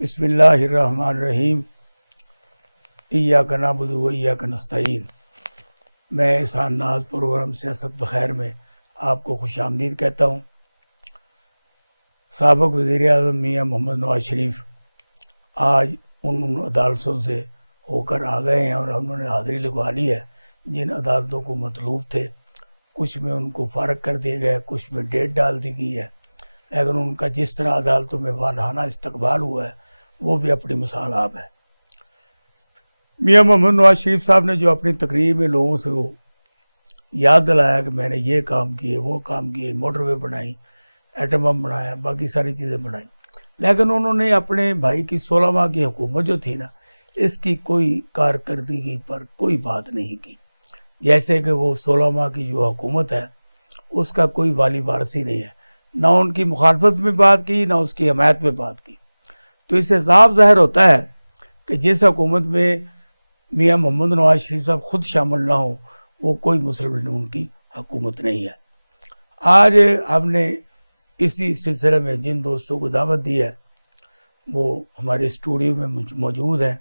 बिस्मिल्लाहिर्रहमानिर्रहीम। इय्याका नअबुदु व इय्याका नस्तईन। मैं इस नाज प्रोग्राम सियासत बखैर में आपको खुशामदीद कहता हूँ। साबिक़ वज़ीर-ए-आज़म मियाँ मोहम्मद नवाज शरीफ आज उन अदालतों से होकर आ गए हैं और उन्होंने हाज़िरी लगवा ली है जिन अदालतों को मतलूब थे। कुछ में उनको फ़ारग कर दिया गया, कुछ में डेट डाल दी गई है, लेकिन उनका जिस तरह अदालतों में वादाना इस्तकबाल हुआ है वो भी अपनी मिसाल आप है। मियाँ मोहम्मद नवाज शरीफ साहब ने जो अपनी तकरीर में लोगों से वो याद दिलाया कि मैंने ये काम किए, वो काम किए, मोटरवे बनाई, एटम बम बनाया, बाकी सारी चीज़ें बनाई, लेकिन उन्होंने अपने भाई की 16 माह की हुकूमत जो थी ना, इसकी कोई कारकर्दगी पर कोई बात नहीं की। जैसे कि वो 16 माह की जो हुकूमत है उसका कोई वाली वारसी नहीं है, ना उनकी मुखालफत में बात की, ना उसकी हमायत में बात की। तो इससे साफ ज़ाहिर होता है कि जिस हुकूमत में मियाँ मोहम्मद नवाज शरीफ साहब खुद शामिल ना हो वो कोई मुस्लिम लीग की हुकूमत नहीं है। आज हमने इसी सिलसिले में जिन दोस्तों को दावत दी है वो हमारे स्टूडियो में मौजूद हैं।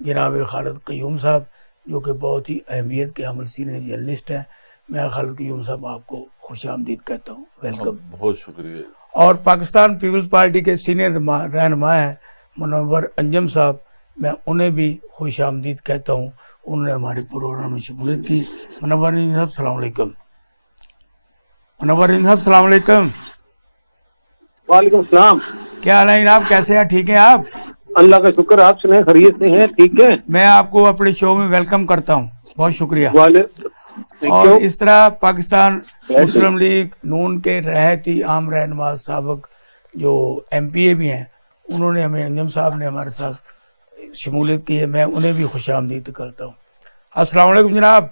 जनाब खालिद क़य्यूम साहब जो कि बहुत ही अहमियत के अमल सीनियर जर्नलिस्ट हैं। मैं खालिद क़य्यूम साहब आपको खुशामदीद कहता हूँ, वेलकम। बहुत शुक्रिया। और पाकिस्तान पीपल्स पार्टी के सीनियर रहनुमा हैं मुनव्वर अंजम साहब, मैं उन्हें भी खुशामदीद कहता हूँ। उन्होंने हमारे प्रोग्राम में शमूलियत की। मुनव्वर अंजम साहब सलाम अलैकुम। मुनव्वर अंजम साहब सलाम अलैकुम। वालेकुम सलाम। क्या हाल है जनाब, कैसे हैं, ठीक हैं आप? अल्लाह का शुक्र, आप सुनाए खैरियत से हैं? ठीक है। मैं आपको अपने शो में वेलकम करता हूँ, बहुत शुक्रिया। और इस तरह पाकिस्तान मुस्लिम लीग नून के रहती आम रहनुमा साबिक़ जो MPA भी हैं, उन्होंने हमें अंजम साहब ने हमारे साथ शमूलियत की है, मैं उन्हें भी खुशामदीद करता हूँ। अस्सलाम वालेकुम जनाब।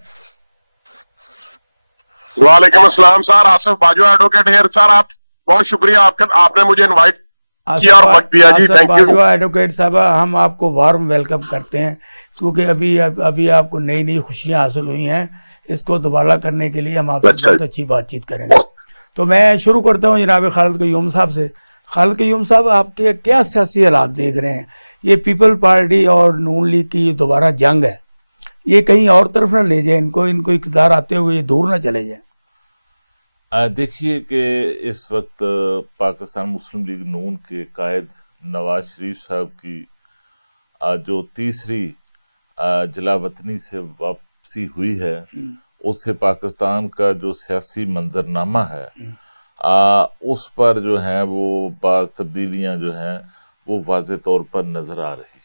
वालेकुम अस्सलाम sir, Asif Bajwa advocate here sir, आप बहुत शुक्रिया आपने मुझे इनवाइट किया और वक्त दिया जी, थैंक यू। एडवोकेट साहब, हम आपको वार्म वेलकम करते हैं क्योंकि अभी आपको नई नई खुशियाँ हासिल हुई हैं। इसको दोबारा करने के लिए हम आपसे बहुत अच्छी बातचीत करेंगे। तो मैं शुरू करता हूँ जनाब खालिद क़य्यूम साहब से। खालिद क़य्यूम साहब, आपके क्या सियासी हालात देख रहे हैं? ये पीपल पार्टी और नून लीग की दोबारा जंग है, ये कहीं और तरफ ना ले जाए, इनको इक़्तिदार आते हुए ये दूर ना चले जाए? देखिए कि इस वक्त पाकिस्तान मुस्लिम लीग नून के कायद नवाज शरीफ साहब की जो तीसरी जलावतनी से वापसी हुई है, उससे पाकिस्तान का जो सियासी मंजरनामा है उस पर जो है वो बाज़ तब्दीलियां जो हैं वो वाज़े तौर पर नज़र आ रही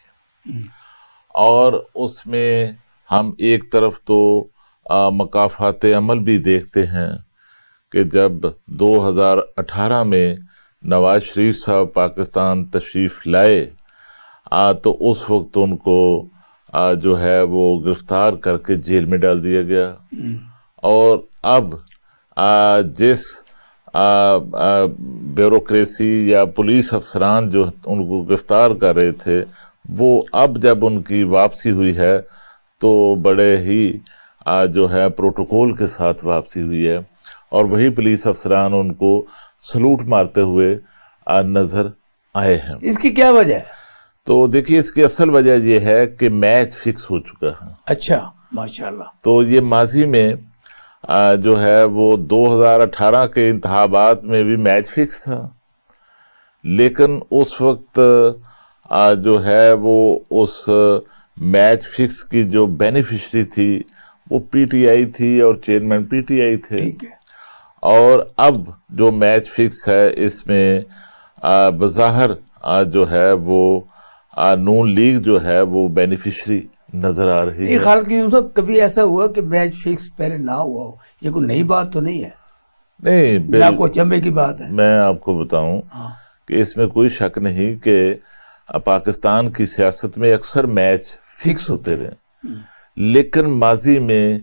है। और उसमें हम एक तरफ तो मकाफ़ात अमल भी देखते हैं कि जब 2018 में नवाज शरीफ साहब पाकिस्तान तशरीफ़ लाए तो उस वक्त उनको जो है वो गिरफ्तार करके जेल में डाल दिया गया। और अब जिस ब्यूरोक्रेसी या पुलिस अफसरान जो उनको गिरफ्तार कर रहे थे, वो अब जब उनकी वापसी हुई है तो बड़े ही जो है प्रोटोकॉल के साथ वापसी हुई है और वही पुलिस अफसरान उनको सलूट मारते हुए नजर आए हैं। इसकी क्या वजह है? तो देखिए, इसकी असल वजह यह है कि मैच फिक्स हो चुका है। अच्छा, माशाल्लाह। तो ये माजी में जो है वो 2018 के इंतखाबात में भी मैच फिक्स था, लेकिन उस वक्त जो है वो उस मैच फिक्स की जो बेनिफिशरी थी वो PTI थी और चेयरमैन PTI थे। ठीक है। और अब जो मैच फिक्स है इसमें बज़ाहिर जो है वो नून लीग जो है वो बेनिफिशरी नजर आ रही है। खालिद क़य्यूम साहब, कभी ऐसा हुआ कि मैच फिक्स पहले ना हुआ हो? ये कोई नई बात तो नहीं है? नहीं, आपको अचंभे की बात है। मैं आपको बताऊं कि इसमें कोई शक नहीं कि पाकिस्तान की सियासत में अक्सर मैच फिक्स होते रहे, लेकिन माजी में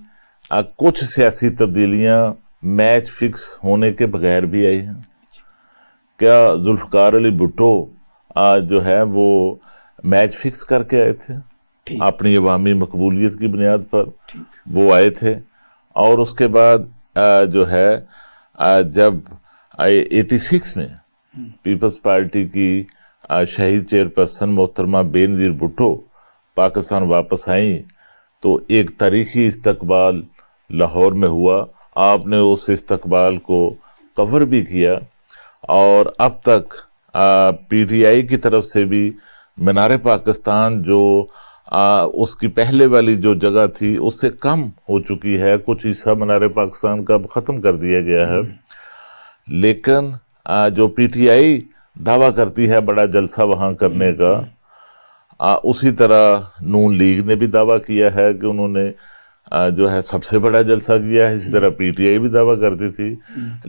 कुछ सियासी तब्दीलियां मैच फिक्स होने के बगैर भी आई हैं। क्या जुल्फ़िकार अली भुट्टो जो है वो मैच फिक्स करके आए थे, अपनी अवामी मकबूलियत की बुनियाद पर वो आए थे। और उसके बाद जो है जब 86 में पीपल्स पार्टी की शहीद चेयरपर्सन मोहतरमा बेनज़ीर भुट्टो पाकिस्तान वापस आई तो एक तारीखी इस्तकबाल लाहौर में हुआ। आपने उस इस्तकबाल को कवर भी किया और अब तक पीटीआई की तरफ से भी मीनार पाकिस्तान जो उसकी पहले वाली जो जगह थी उससे कम हो चुकी है, कुछ हिस्सा मीनार पाकिस्तान का ख़त्म कर दिया गया है। लेकिन जो पीटीआई दावा करती है बड़ा जलसा वहाँ करने का, उसी तरह नून लीग ने भी दावा किया है कि उन्होंने जो है सबसे बड़ा जलसा किया है। इसी तरह पीटीआई भी दावा करती थी।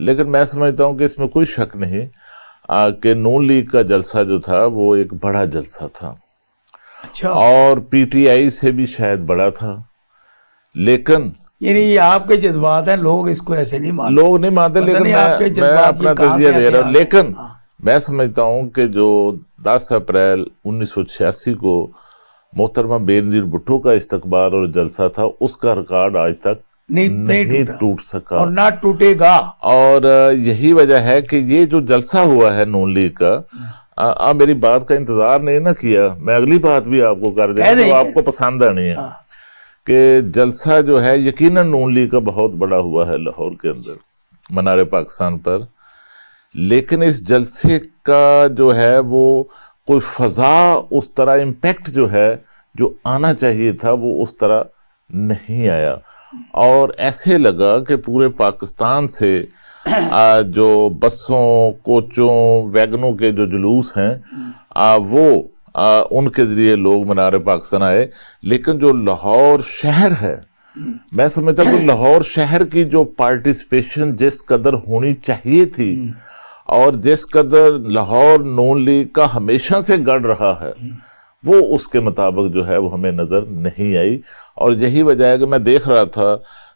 लेकिन मैं समझता हूँ कि इसमें कोई शक नहीं कि नून लीग का जलसा जो था वो एक बड़ा जलसा था। अच्छा। और पीटीआई से भी शायद बड़ा था। लेकिन ये आपके जज्बात हैं, लोग इसको ऐसे नहीं मानते। लोग नहीं मानते, लेकिन मैं अपना तजिया दे रहा हूँ। लेकिन मैं समझता हूँ कि जो 10 अप्रैल 1986 को मोहतरमा बेनज़ीर भुट्टो का इस्तकबाल और जलसा था, उसका रिकॉर्ड आज तक नहीं टूट सका और ना टूटेगा। और यही वजह है कि ये जो जलसा हुआ है नून लीग का, मेरी बात का इंतजार नहीं ना किया, मैं अगली बात भी आपको कर दूंगा तो आपको पसंद आनी है कि जलसा जो है यकीनन नून लीग का बहुत बड़ा हुआ है लाहौर के अंदर मीनार पाकिस्तान पर। लेकिन इस जलसे का जो है वो कोई फजा, उस तरह इम्पैक्ट जो है जो आना चाहिए था वो उस तरह नहीं आया। और ऐसे लगा कि पूरे पाकिस्तान से जो बसों, कोचों, वैगनों के जो जुलूस हैं वो उनके जरिए लोग मीनार पाकिस्तान आए। लेकिन जो लाहौर शहर है, मैं समझता हूँ लाहौर शहर की जो पार्टिसिपेशन जिस कदर होनी चाहिए थी और जिस कदर लाहौर नून लीग का हमेशा से गढ़ रहा है, वो उसके मुताबिक जो है वो हमें नजर नहीं आई। और यही वजह है कि मैं देख रहा था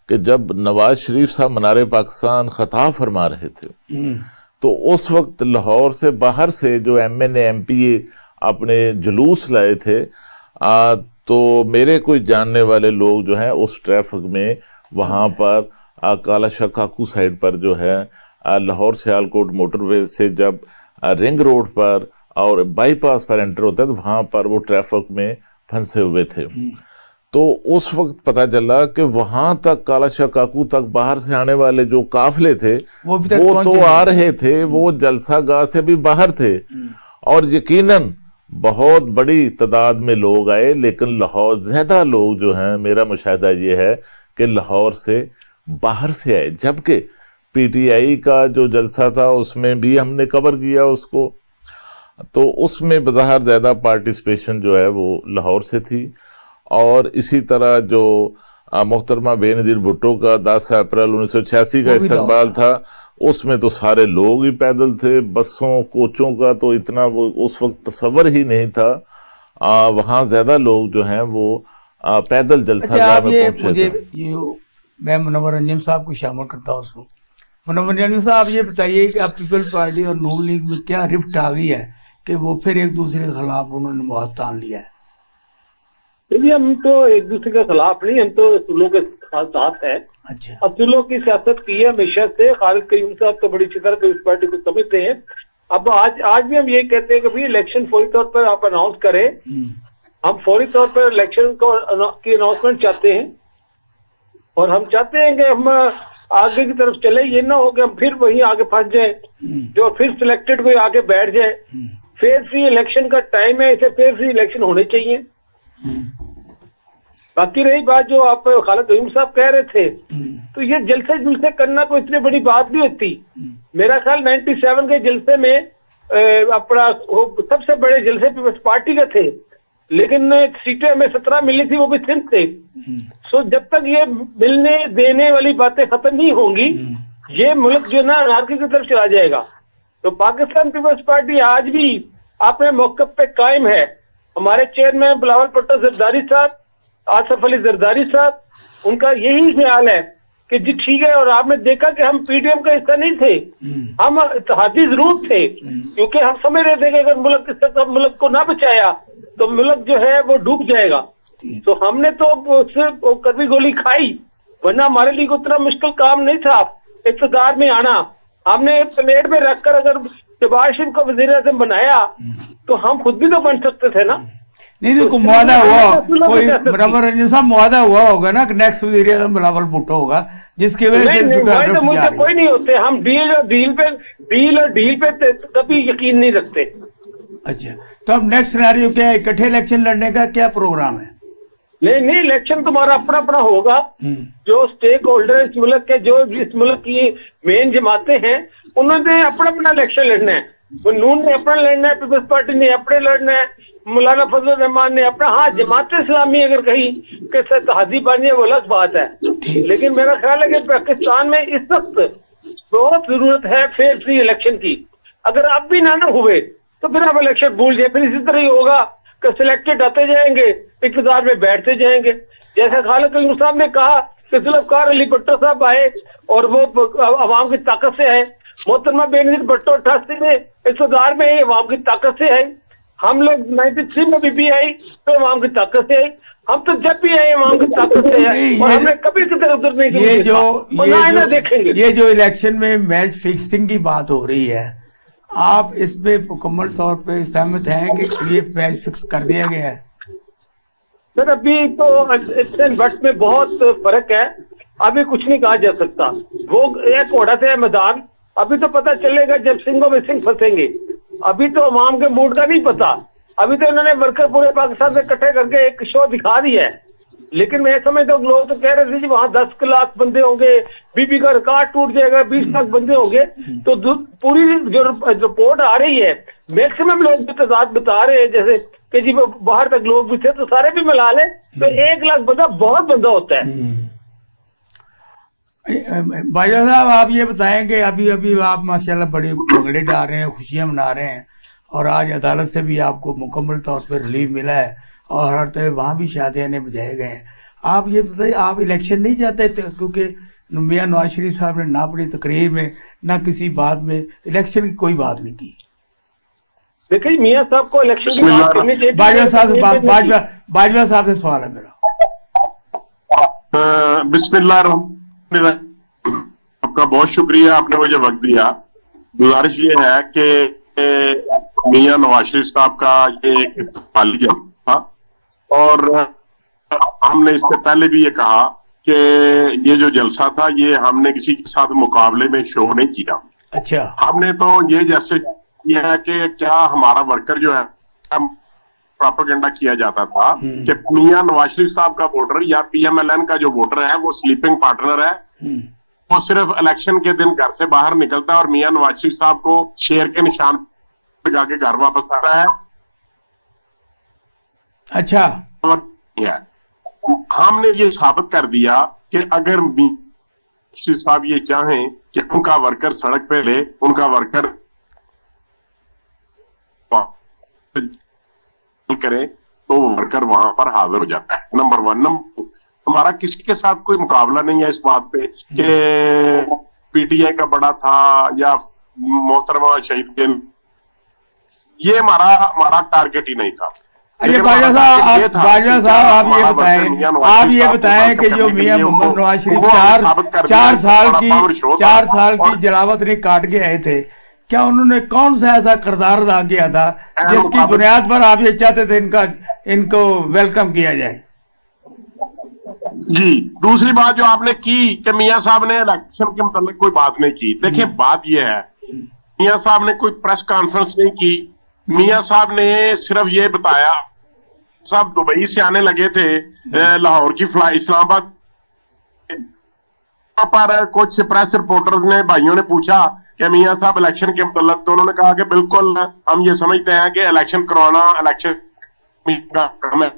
कि जब नवाज शरीफ साहब मीनार पाकिस्तान खिताब फरमा रहे थे तो उस वक्त लाहौर से बाहर से जो MNA MPA अपने जुलूस लाए थे, तो मेरे कोई जानने वाले लोग जो हैं उस ट्रैफिक में वहाँ पर काला शाह काकू साइड पर जो है लाहौर सियालकोट मोटरवे से जब रिंग रोड पर और बाईपास पर एंटर होता है तो वहां पर वो ट्रैफिक में फंसे हुए थे। तो उस वक्त पता चला कि वहां तक काला शाह काकू तक बाहर से आने वाले जो काफिले थे वो तो आ रहे थे, वो जलसा गाह से भी बाहर थे और यकीनन बहुत बड़ी तादाद में लोग आए। लेकिन लाहौर ज्यादा लोग जो हैं, मेरा मुशाहिदा ये है कि लाहौर से बाहर से आए। जबकि पीटीआई का जो जलसा था उसमें भी हमने कवर किया उसको, तो उसमें बज़ाहिर ज़्यादा पार्टिसिपेशन जो है वो लाहौर से थी। और इसी तरह जो मोहतरमा बेनज़ीर भुट्टो का 10 अप्रैल 1986 का इस्तकबाल था, उसमें तो सारे लोग ही पैदल थे। बसों, कोचों का तो इतना वो उस वक्त तस्वर ही नहीं था। वहाँ ज़्यादा लोग जो हैं वो पैदल जलसा में पहुंचे थे। मैं मुनव्वर अंजुम साहब को शामिल करता हूँ उसको। मुनव्वर अंजुम साहब ये बताइए कि अब पीपल्स पार्टी और नून लीग में क्या रिफ्ट आ गई है कि वो फिर एक दूसरे के खिलाफ उन्होंने मुआहदा तान लिया है? चलिए, हम तो एक दूसरे के खिलाफ नहीं, हम तो सुलह के साथ हैं। अच्छा। अब सुलह की सियासत की है हमेशा से। खालिद कयूम साहब तो बड़ी अच्छी तरह पीपल्स पार्टी को समझते हैं। अब आज भी हम ये कहते हैं कि भाई इलेक्शन फौरी तौर पर आप अनाउंस करें। हम फौरी तौर पर इलेक्शन की अनाउंसमेंट चाहते हैं और हम चाहते हैं कि हम आगे की तरफ चले। ये ना हो कि हम फिर वहीं आगे फंस जाए, जो फिर सिलेक्टेड कोई आगे बैठ जाए। फेयर फ्री इलेक्शन का टाइम है, इसे फेयर फ्री इलेक्शन होने चाहिए। बाकी रही बात जो आप खालिद कयूम साहब कह रहे थे, तो ये जलसे जुलसे करना कोई इतनी बड़ी बात नहीं होती। मेरा ख्याल 97 के जलसे में अपना सबसे बड़े जलसे पीपल्स पार्टी के थे, लेकिन सीटें हमें 17 मिली थी, वो भी सिंध से। सो जब तक ये मिलने देने वाली बातें खत्म नहीं होंगी, ये मुल्क जो ना अनारकी की तरफ चला जाएगा। तो पाकिस्तान पीपल्स पार्टी आज भी अपने मौक़िफ़ पे कायम है। हमारे चेयरमैन बिलावल भुट्टो ज़रदारी साहब, आसफ अली ज़रदारी साहब, उनका यही ख्याल है कि जी ठीक है। और आपने देखा कि हम पीडीएम का हिस्सा नहीं थे, हम इत्तेहादी जरूर थे, क्योंकि हम समझ रहे थे कि अगर मुल्क इस तरह मुल्क को ना बचाया तो मुल्क जो है वो डूब जाएगा। तो हमने तो उससे कड़वी गोली खाई, वरना हमारे लिए उतना मुश्किल काम नहीं था इक़्तिदार में आना। हमने प्लेट में रखकर अगर शहबाज शरीफ को वजीर आजम बनाया तो हम खुद भी तो बन सकते थे ना। नहीं तो मुआदा हुआ, कोई रबर रंजन साहब मुआदा हुआ होगा ना कि नेक्स्ट वजीर आजम बिलावल भुट्टो होगा, जिसकी वजह से तो मुझे कोई नहीं होते। हम डील और डील पे कभी यकीन नहीं रखते। अच्छा, तो अब नेक्स्ट सिनेरियो क्या है? इकट्ठे इलेक्शन लड़ने का क्या प्रोग्राम है? नहीं, इलेक्शन तुम्हारा अपना अपना होगा। जो स्टेक होल्डर इस मुल्क के, जो इस मुल्क की मेन जमातें हैं, उन्होंने अपना अपना इलेक्शन लड़ना है। नून ने अपना लड़ना है, पीपल्स पार्टी ने अपने लड़ना है, मौलाना फजल रहमान ने अपना। हाँ, जमात इस्लामी अगर कहीं के साथ हाजी बानी है वो अलग बात है, लेकिन मेरा ख्याल है कि पाकिस्तान में इस वक्त बहुत जरूरत है फेयर फ्री इलेक्शन की। अगर अब भी ना हुए तो फिर आप इलेक्शन भूल जाए, फिर इसी तरह ही होगा कि सिलेक्टेड आते जाएंगे, इक़्तिदार में बैठते जाएंगे। जैसा खालिद अहमद साहब ने कहा कि जुल्फ़िकार अली भुट्टो साहब आए और वो अवाम की ताकत से आए। मोहतरमा बेनज़ीर भुट्टो 88 में इक़्तिदार में आई, अवाम की ताकत से आई। हम लोग 93 में भी आई तो अवाम की ताकत से आई। हम तो जब भी आए अवाम की ताकत से आए और हमने कभी किधर उधर नहीं देखेंगे। ये जो इलेक्शन में मैच फिक्सिंग की बात हो रही है, आप इस पे मुकम्मल तौर पे सहमत हैं कि ये मैच फिक्स कर दिया गया है? सर अभी तो वक्त में बहुत फर्क है, अभी कुछ नहीं कहा जा सकता। वो एक घोड़ा से मैदान, अभी तो पता चलेगा जब सिंगों में सिंह फंसेंगे। अभी तो अवाम के मूड का नहीं पता। अभी तो इन्होंने वर्कर पूरे पाकिस्तान से इकट्ठे करके एक शो दिखा दिया है, लेकिन मैं समझता हूँ लोग तो कह रहे थे जी वहां 10 लाख बंदे होंगे, बीबी का रिकॉर्ड टूट जाएगा, 20 लाख बंदे होंगे। तो पूरी जो रिपोर्ट आ रही है, मैक्सिमम लोग भी तादाद बता रहे हैं जैसे कि जी बाहर तक लोग भी थे, तो सारे भी मिला ले तो 1 लाख बंदा बहुत बंदा होता है। भाईजा साहब आप ये बताएं कि अभी आप माशाल्लाह बड़े भंगड़े डाल रहे हैं, खुशियां मना रहे हैं, और आज अदालत से भी आपको मुकम्मल तौर पर रिलीफ मिला है और हर तरह वहाँ भी शादियाँ ने बजाए गए हैं। आप ये बताइए, आप इलेक्शन नहीं चाहते थे? क्योंकि मियां नवाज शरीफ साहब ने ना अपनी तकरीर में ना किसी बात में इलेक्शन की कोई बात नहीं की। देखिए मियां साहब को इलेक्शन की बात करनी चाहिए। बाजवा साहब से सवाल है मेरा। बिस्मिल्लाह, आपका बहुत शुक्रिया, आपने मुझे वक्त दिया। गुजारिश ये है कि मियां नवाज शरीफ साहब का ये एक इस्तेमाली जलसा था, और हमने इससे पहले भी ये कहा कि ये जो जलसा था ये हमने किसी के साथ मुकाबले में शो नहीं किया। अच्छा, हमने तो ये जैसे किया है कि क्या हमारा वर्कर जो है प्रोपेगेंडा किया जाता था कि मियां नवाज शरीफ साहब का वोटर या PMLN का जो वोटर है वो स्लीपिंग पार्टनर है, वो सिर्फ इलेक्शन के दिन घर से बाहर निकलता है और मियां नवाज शरीफ साहब को शेर के निशान लगा के घर वापस आता है। अच्छा, और हमने ये साबित कर दिया कि अगर शरीफ साहब ये चाहें कि उनका वर्कर सड़क पे ले, उनका वर्कर करे, तो वर्कर वहां पर हाजिर हो जाता है। नंबर 1। नंबर 2, हमारा किसी के साथ कोई मुकाबला नहीं है इस बात पे कि PTI का बड़ा था या मोहतरमा शहीद, ये हमारा टारगेट ही नहीं था। अच्छा बाजवा साहब आप ये बताएं कि जो मियां मोहम्मद नवाज शरीफ 4 साल की जलावत ने काट के आए थे, क्या उन्होंने कौन सा ऐसा किरदार अदा किया था जिसकी बुनियाद पर आप ये चाहते थे इनको वेलकम किया जाए? जी, दूसरी बात जो आपने की कि मियां साहब ने इलेक्शन के मतलब कोई बात नहीं की। देखिए बात यह है, मियां साहब ने कोई प्रेस कॉन्फ्रेंस नहीं की। मियां साहब ने सिर्फ ये बताया, साहब दुबई से आने लगे थे लाहौर की फ्लाइट इस्लामाबाद पर, कुछ प्रेस रिपोर्टर्स ने भाइयों ने पूछा कि मियां साहब इलेक्शन के मतलब, तो उन्होंने कहा कि बिल्कुल हम ये समझते हैं कि इलेक्शन करवाना इलेक्शन का काम है,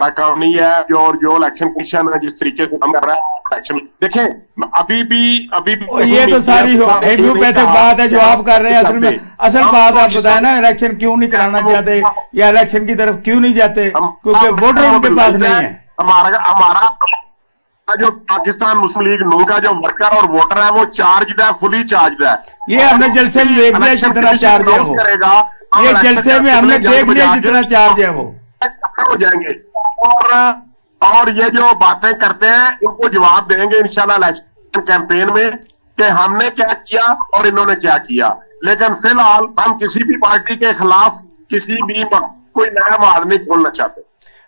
काम नहीं है। जो इलेक्शन कमीशन है जिस तरीके से काम कर रहा है इलेक्शन, देखें अभी भी ये तो सारी होम्योपैथिक बात है जो आप कर रहे हैं। असल बात आप बताए ना, इलेक्शन क्यों नहीं कराना चाहते या इलेक्शन की तरफ क्यों नहीं जाते? क्योंकि वोटर उनके पास नहीं है। हमारा जो पाकिस्तान मुस्लिम लीग नून का जो वर्कर और वोटर है वो चार्ज है, फुली चार्ज है। ये हमने जलसे में देख लिया जितना चार्ज है वो, ये जलसे में हमने देख लिया जितना चार्ज है वो हो जाएंगे। और ये जो बातें करते हैं इनको जवाब देंगे इंशाल्लाह इलेक्शन कैंपेन में कि हमने क्या किया और इन्होंने क्या किया, लेकिन फिलहाल हम किसी भी पार्टी के खिलाफ किसी भी कोई नया मार्ग नहीं खोलना चाहते।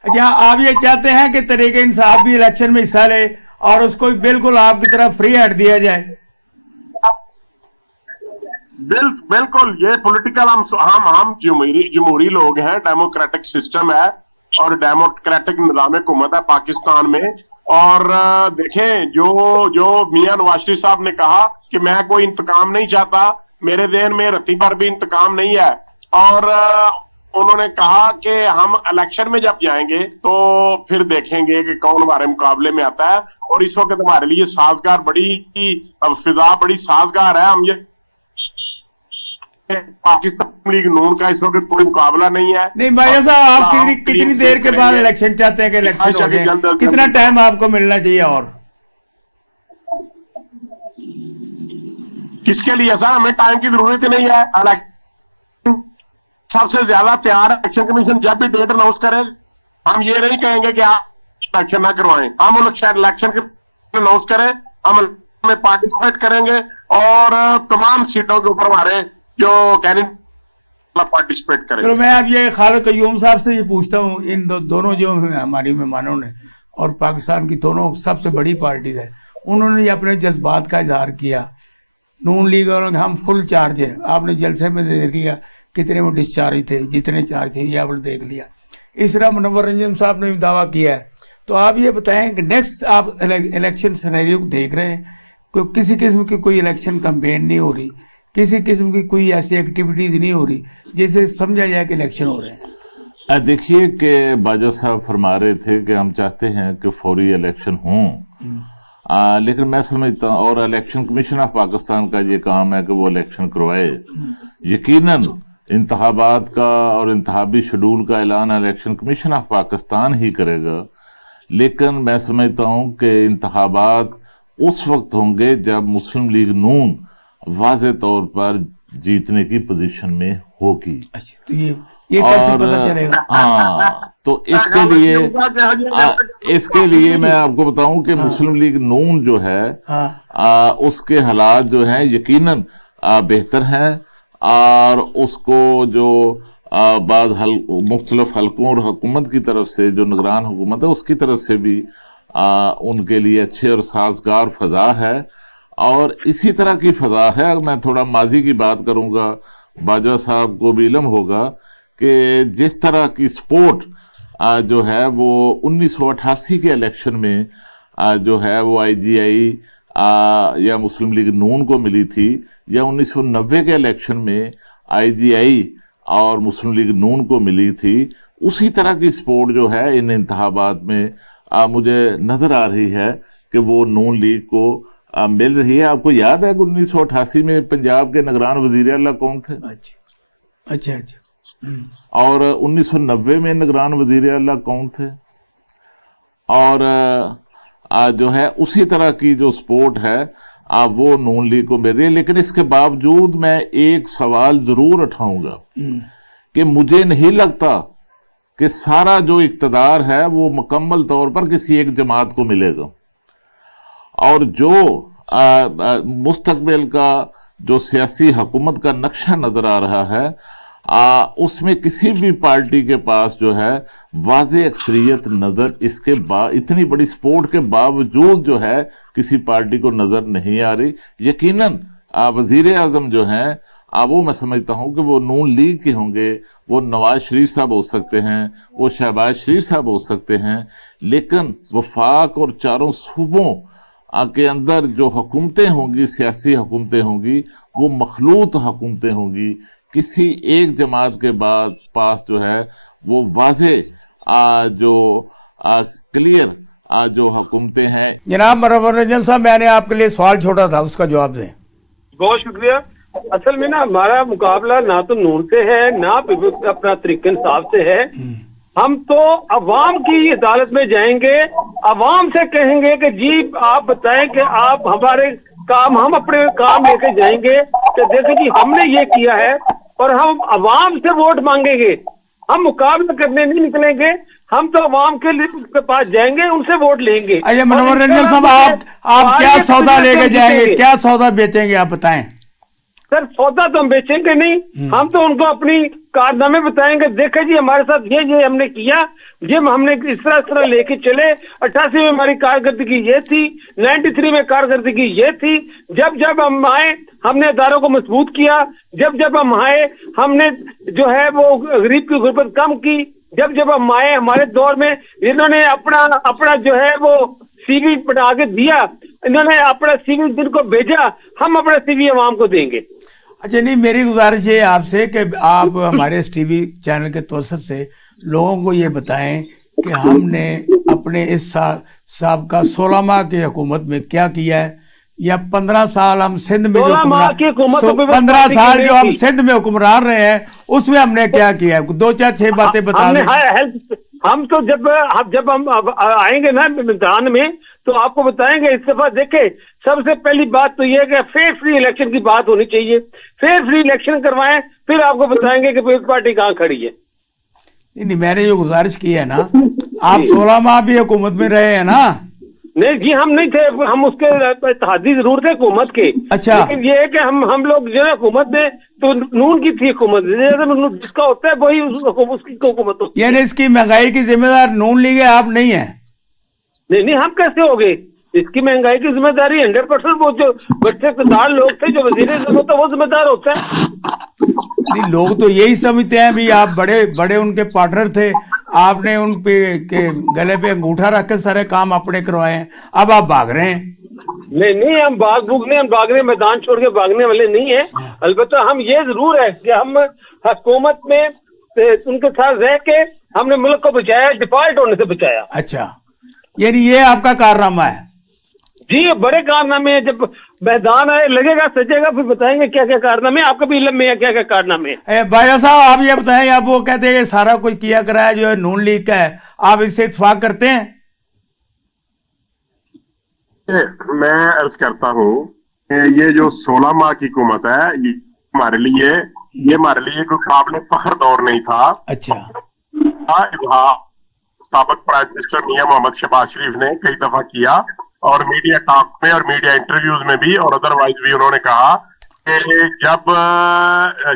अच्छा, आप ये चाहते हैं कि तरीके इंसाफ भी इलेक्शन में हिस्सा ले और उसको बिल्कुल आपकी तरफ फ्री हैंड दिया जाए? बिल्कुल, ये पॉलिटिकल हम जमहूरी लोग हैं, डेमोक्रेटिक सिस्टम है और डेमोक्रेटिक निज़ाम हुकूमत है पाकिस्तान में। और देखें, जो मियां नवाज शरीफ साहब ने कहा कि मैं कोई इंतकाम नहीं चाहता, मेरे देन में रत्ती भर भी इंतकाम नहीं है, और उन्होंने कहा कि हम इलेक्शन में जब जाएंगे तो फिर देखेंगे कि कौन हमारे मुकाबले में आता है। और इस वक्त हमारे लिए साजगार फिजा बड़ी साजगार है। हम ये पाकिस्तान लीग नून का इस वक्त कोई मुकाबला नहीं है। नहीं भाई साहब, आप कितनी देर के बाद इलेक्शन चाहते हैं कि इलेक्शन हो जाए? कितना टाइम आपको मिलना चाहिए? और किसके लिए सर? हमें टाइम की जरूरत ही नहीं है। सबसे ज्यादा तैयार इलेक्शन कमीशन जब भी डेट अनाउंस करे, हम ये नहीं कहेंगे कि आप इलेक्शन ना करवाएं। हम इलेक्शन अनाउंस करें, हम पार्टिसिपेट करेंगे और तमाम सीटों के ऊपर हमारे जो कैंडिडेट पार्टिसिपेट करें। चलो, मैं अब ये खालिद कयूम साहब से ये पूछता हूँ, इन दोनों जो हमारी मेहमानों ने और पाकिस्तान की दोनों सबसे बड़ी पार्टी है, उन्होंने अपने जज्बात का इजहार किया। नून लीग और हम फुल चार्ज है, आपने जलसे में देख लिया कितने वो डिस्चार्ज थे, जितने चार्ज थे ये आपने देख लिया। इस तरह मुनव्वर रंजन साहब ने भी दावा किया है। तो आप ये बताएं कि नेक्स्ट आप इलेक्शन सिनेरियो को देख रहे हैं, किसी किस्म की कोई इलेक्शन कैंपेन नहीं हो रही, किसी किस्म की कोई ऐसी एक्टिविटीज नहीं हो रही जिसे समझा जाए कि इलेक्शन हो रहे हैं? देखिए कि बाजा साहब फरमा रहे थे कि हम चाहते हैं कि फौरी इलेक्शन हों, लेकिन मैं समझता हूँ, और इलेक्शन कमीशन ऑफ पाकिस्तान का ये काम है कि वो इलेक्शन करवाए। यकीनन इंतखाबात का और इंतखाबी शेड्यूल का ऐलान इलेक्शन कमीशन ऑफ पाकिस्तान ही करेगा, लेकिन मैं समझता हूँ कि इंतखाबात उस वक्त होंगे जब मुस्लिम लीग नून वाज़े तौर पर जीतने की पोजीशन में होगी। अच्छा, तो ये कैसे पता चलेगा? हाँ, तो इसके लिए मैं आपको बताऊं कि मुस्लिम लीग नून जो है उसके हालात जो हैं यकीनन बेहतर हैं, और उसको जो बाद मुख्तलिफ हलकों और हुकूमत की तरफ से, जो निगरान हुकूमत है उसकी तरफ से भी उनके लिए अच्छे और साजगार फजा है। और इसी तरह की फजा है। मैं थोड़ा माजी की बात करूंगा, बाजवा साहब को भी इल्म होगा कि जिस तरह की सपोर्ट जो है वो 1988 के इलेक्शन में जो है वो IGI या मुस्लिम लीग नून को मिली थी, या 1990 के इलेक्शन में IGI और मुस्लिम लीग नून को मिली थी, उसी तरह की सपोर्ट जो है इन इंतखाबात में मुझे नजर आ रही है कि वो नून लीग को मिल रही है। आपको याद है कि 1988 में पंजाब के निगरान वजीर आला कौन थे? अच्छा। और 1990 में निगरान वजीर आला कौन थे? और जो है उसी तरह की जो सपोर्ट है वो नून लीग को मिल रही है। लेकिन इसके बावजूद मैं एक सवाल जरूर उठाऊंगा कि मुझे नहीं लगता कि सारा जो इक्तदार है वो मुकम्मल तौर पर किसी एक जमात को मिलेगा, और जो मुस्तकबिल का जो सियासी हुकूमत का नक्शा नजर आ रहा है उसमें किसी भी पार्टी के पास जो है वाज़े अक्सरियत नजर इसके इतनी बड़ी सपोर्ट के बावजूद जो है किसी पार्टी को नजर नहीं आ रही। यकीनन वजीर आजम जो हैं वो मैं समझता हूं कि वो नून लीग के होंगे, वो नवाज शरीफ साहब हो सकते हैं, वो शहबाज शरीफ साहब हो सकते हैं, लेकिन वफाक और चारों सूबों के अंदर जो हुकूमतें होंगी, सियासी हुकूमतें होंगी, वो मखलूत हुकूमतें होंगी। किसी एक जमात के बाद पास जो है वो वाजे जो क्लियर जो हुकूमतें हैं। जनाब मुनव्वर रंजन साहब, मैंने आपके लिए सवाल छोड़ा था, उसका जवाब दें। बहुत शुक्रिया। असल में ना हमारा मुकाबला ना तो नून से है ना अपना तरीके इंसाफ से है। हम तो अवाम की अदालत में जाएंगे, अवाम से कहेंगे कि जी आप बताएं कि आप हमारे काम, हम अपने काम लेके जाएंगे कि देखो जी हमने ये किया है, और हम अवाम से वोट मांगेंगे। हम मुकाबला करने नहीं निकलेंगे, हम तो अवाम के पास जाएंगे, उनसे वोट लेंगे। अजय मनोहर रंजन साहब, आप क्या सौदा लेके जाएंगे, क्या सौदा बेचेंगे, आप बताएं। सर सौदा तो हम बेचेंगे नहीं, हम तो उनको अपनी कारनामे बताएंगे। देखे जी हमारे साथ ये हमने किया, ये हमने इस तरह लेके चले। 88 में हमारी कारकर्दगी ये थी, 93 में कारकर्दगी ये थी। जब जब हम आए हमने इदारों को मजबूत किया, जब जब हम आए हमने जो है वो गरीब की गुर्बत कम की। जब जब हम आए हमारे दौर में इन्होंने अपना जो है वो सीवी बना के दिया, इन्होंने अपना सीवी जिनको भेजा, हम अपना सीवी अवाम को देंगे। अच्छा, नहीं, मेरी गुजारिश है आपसे कि आप हमारे इस टीवी चैनल के तवसत से लोगों को ये बताएं कि हमने अपने इस साहब का 16 माह की हुकूमत में क्या किया है, या 15 साल हम सिंध में 15 साल जो हम सिंध में हुक्मरान रहे हैं उसमें हमने क्या किया है। 2-4-6 बातें बता दें। हम तो जब हम आएंगे ना मैदान में तो आपको बताएंगे। इस दफा देखे, सबसे पहली बात तो यह कि फेयर फ्री इलेक्शन की बात होनी चाहिए। फेयर फ्री इलेक्शन करवाएं, फिर आपको बताएंगे कि पीपल्स पार्टी कहाँ खड़ी है। नहीं, मैंने जो गुजारिश की है ना, आप 16 माह भी हुकूमत में रहे हैं ना। नहीं जी, हम नहीं थे, हम उसके इत्तेहादी जरूर थे हुकूमत के। अच्छा, लेकिन ये है कि हम लोग जो है हुकूमत में तो नून की थी हुकूमत, जिसका होता है वही उसकी हुकूमत होती है। यानी इसकी महंगाई की जिम्मेदार नून लीग है, आप नहीं है। नहीं, हम कैसे हो गए? इसकी महंगाई की जिम्मेदारी 100% वो जो बच्चे किसान लोग थे, जो वजीर होता है वो जिम्मेदार होता है। नहीं, लोग तो यही समझते हैं भी आप बड़े उनके पार्टनर थे, आपने उन पे के गले पे अंगूठा रख के सारे काम अपने करवाए हैं, अब आप भाग रहे हैं। नहीं, हम भागने मैदान छोड़ के भागने वाले नहीं है। अलबत्ता हम ये जरूर है कि हम हुकूमत में उनके साथ रह के हमने मुल्क को बचाया, डिफॉल्ट होने से बचाया। अच्छा, यानी ये आपका कारनामा है? जी, बड़े कारनामे हैं। जब मैदान आए लगेगा सजेगा, फिर बताएंगे क्या क्या कारनामे। आपका भी इल्म में है क्या क्या कारनामे। भाई साहब, आप ये बताएं, आप वो कहते हैं सारा कुछ किया कराया जो है नून लीग का है, आप इससे इत्तेफाक करते हैं? मैं अर्ज करता हूँ ये जो 16 माह की हुकूमत है, ये हमारे लिए कोई काबिल फख्र दौर नहीं था। अच्छा, साबिक प्राइम मिनिस्टर मियां मोहम्मद शहबाज शरीफ ने कई दफा किया, और मीडिया टॉक में और मीडिया इंटरव्यूज में भी और अदरवाइज भी उन्होंने कहा कि जब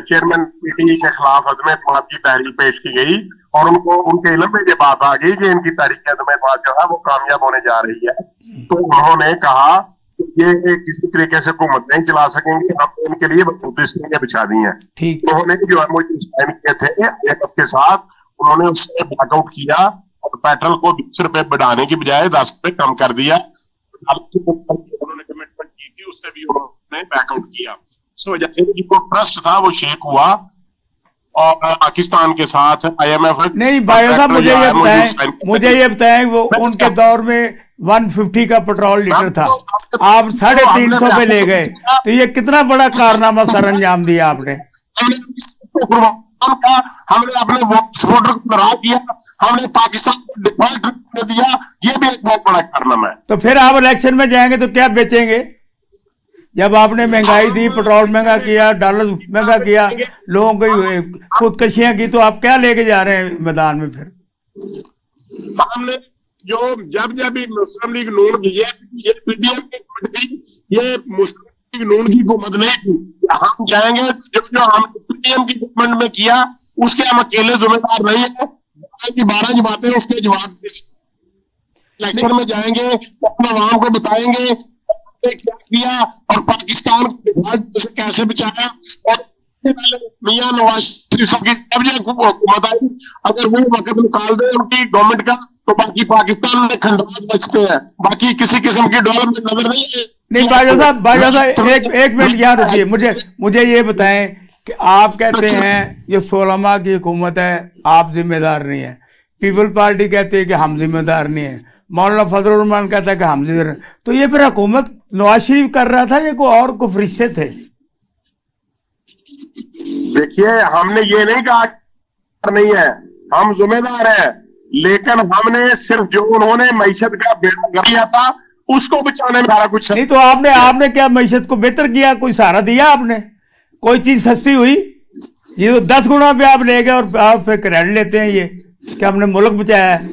चेयरमैन कमेटी के खिलाफ अदम एतमाद की तहरीक पेश की गई और उनको उनके इल्म में ये बात आ गई कि इनकी तहरीक अदम एतमाद जो है वो कामयाब होने जा रही है, तो उन्होंने कहा कि ये किसी तरीके से हुकूमत नहीं चला सकेंगे, हम इनके लिए बंदूकें बिछा दी हैं। उन्होंने जो एमओयू साइन किए थे IMF के साथ, उन्होंने उससे बैकआउट किया और पेट्रोल को 20 रुपए बढ़ाने की बजाय 10 रुपए कम कर दिया। उन्होंने कमिटमेंट की थी, उससे भी उन्होंने बैकआउट किया। इस वजह से जो ट्रस्ट था वो शेक हुआ और पाकिस्तान के साथ IMF नहीं। भाई साहब, मुझे ये बताएं वो उनके दौर में 150 का पेट्रोल लीटर था, आप 350 पे ले गए, तो ये कितना बड़ा कारनामा सर अंजाम दिया आपने। हमने अपने वोटर को नाराज किया, हमने पाकिस्तान को डिफॉल्ट दिया, ये भी एक बहुत बड़ा कारनामा है। तो फिर आप इलेक्शन में जाएंगे तो क्या बेचेंगे? जब आपने महंगाई दी, पेट्रोल महंगा किया, डॉलर महंगा किया, लोगों की खुदकशियां की, तो आप क्या लेके जा रहे हैं मैदान में? फिर हमने जो जब भी मुस्लिम लीग नून की ये PDM की, ये मुस्लिम लीग नून की हुकूमत नहीं थी। हम जाएंगे जो हम PDM की गवर्नमेंट में किया उसके हम अकेले जिम्मेदार नहीं है। 12 बातें उसके जवाब इलेक्शन में जाएंगे, अपने आवाम को बताएंगे क्या किया और पाकिस्तान को डिफॉल्ट से कैसे बचाया। और मियां नवाज शरीफ की जब हुकूमत आई, अगर वो वक्त निकाल दे उनकी गवर्नमेंट का, तो बाकी पाकिस्तान में खंडराज बचते हैं, बाकी किसी किस्म की डेवलपमेंट नजर नहीं है। नहीं बाजवा साहब, एक मिनट यहाँ रुकिए, मुझे ये बताएं कि आप कहते हैं ये 16 माह की हुकूमत है, आप जिम्मेदार नहीं है। पीपल पार्टी कहती है कि हम जिम्मेदार नहीं है, मौलाना फजलुर रहमान कहता है कि हम जिम्मेदार। तो ये फिर हुकूमत नवाज शरीफ कर रहा था, ये कोई और को फरिश्ते थे? देखिए, हमने ये नहीं कहा नहीं है, हम जिम्मेदार है, लेकिन हमने सिर्फ जो उन्होंने मईशत का बेड़ा किया था उसको बचाने में सारा कुछ नहीं। तो आपने क्या मईशत को बेहतर किया? कोई सहारा दिया आपने? कोई चीज सस्ती हुई? ये तो 10 गुना पे आप ले गए और आप फिर क्रेडिट लेते हैं। ये कि आपने मुल्क बचाया है।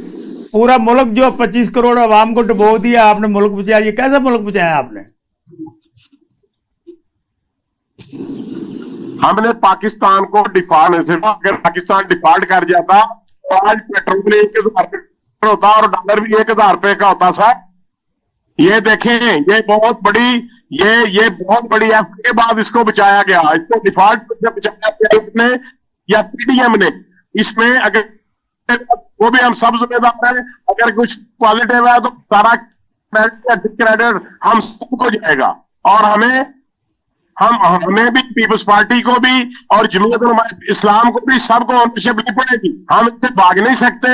पूरा मुल्क जो 25 करोड़ आवाम को डुबो दिया, आपने मुल्क बचाया। ये कैसा मुल्क बचाया आपने? हमने पाकिस्तान को डिफॉल्ट, अगर पाकिस्तान डिफॉल्ट कर जाता तो आज पेट्रोल 1000 रुपये होता और डॉलर भी 1000 रुपये का होता सर। ये देखें, ये बहुत बड़ी एफर्ट के बाद इसको बचाया गया। इसको डिफॉल्ट बचाया गया या पीडीएम ने। इसमें अगर वो भी हम सब जिम्मेदार हैं। अगर कुछ पॉजिटिव है तो सारा क्रेडिट हम सबको जाएगा। और हमें भी, पीपल्स पार्टी को भी और जमीयत इस्लाम को भी, सबको ओनरशिप नहीं पड़ेगी। हम इससे भाग नहीं सकते।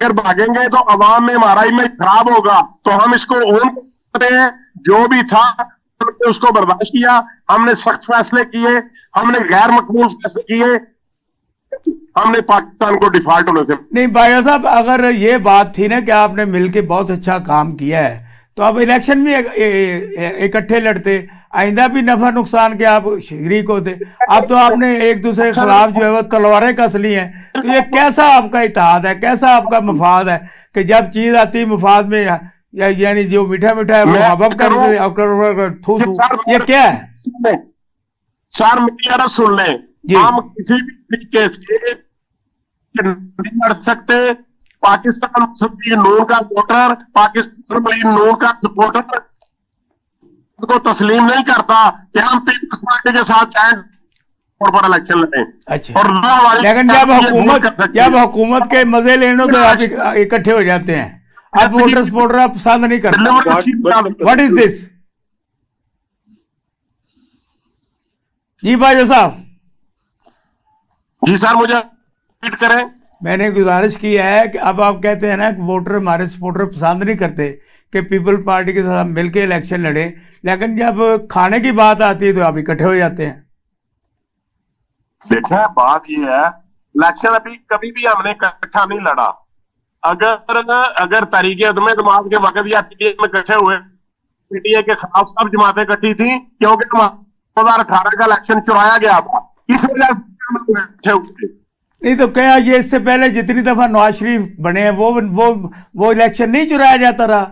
अगर भागेंगे तो अवाम में हमारा इमेज खराब होगा। तो हम इसको ओन करते हैं। जो भी था उसको बर्दाश्त किया। हमने सख्त फैसले किए, हमने गैर मकबूल फैसले किए, हमने पाकिस्तान को डिफॉल्ट होने से नहीं। भाई साहब, अगर ये बात थी ना कि आपने मिलके बहुत अच्छा काम किया है, तो आप इलेक्शन भी इकट्ठे लड़ते, आइंदा भी नफा नुकसान के आप शरीक होते। अब तो आपने एक दूसरे के खिलाफ जो है वो तलवारें कस ली हैं। तो ये कैसा आपका इत्तेहाद है, कैसा आपका मफाद है कि जब चीज आती है मफाद में, यानी जो मीठा मीठा है वो हबब कर थू, ये क्या है? सर मेरी अर्ज सुन लें, हम किसी भी तरीके से नहीं लड़ सकते। पाकिस्तान मुस्लिम लीग नून का वोटर, पाकिस्तान मुस्लिम लीग नून का सपोर्टर को तस्लीम नहीं करता कि हम पीपल्स पार्टी के साथ पर इलेक्शन लड़ें। अच्छा। और लेकिन जब हुकूमत के मजे लेने तो आप इकट्ठे हो जाते हैं। आप वोटर सपोर्टर आप पसंद नहीं करते। What is this? जी भाई साहब। जी सर, मुझे ट्वीट करें। मैंने गुजारिश की है कि अब आप कहते हैं ना कि वोटर, हमारे सपोर्टर पसंद नहीं करते कि पीपल पार्टी के साथ मिलकर इलेक्शन लड़े, लेकिन जब खाने की बात आती है तो आप इकट्ठे हो जाते हैं। देखो, बात ये है, इलेक्शन अभी कभी भी हमने इकट्ठा नहीं लड़ा। अगर तरीके अदम दिमाग के वक्त या पीटीए में इकट्ठे हुए, पीटीए के खिलाफ सब जमातें इकट्ठी थी, क्योंकि 2018 का इलेक्शन चुराया गया था, इस वजह से इकट्ठे हुए। नहीं तो क्या ये इससे पहले जितनी दफा नवाज शरीफ बने हैं वो इलेक्शन नहीं चुराया जाता रहा?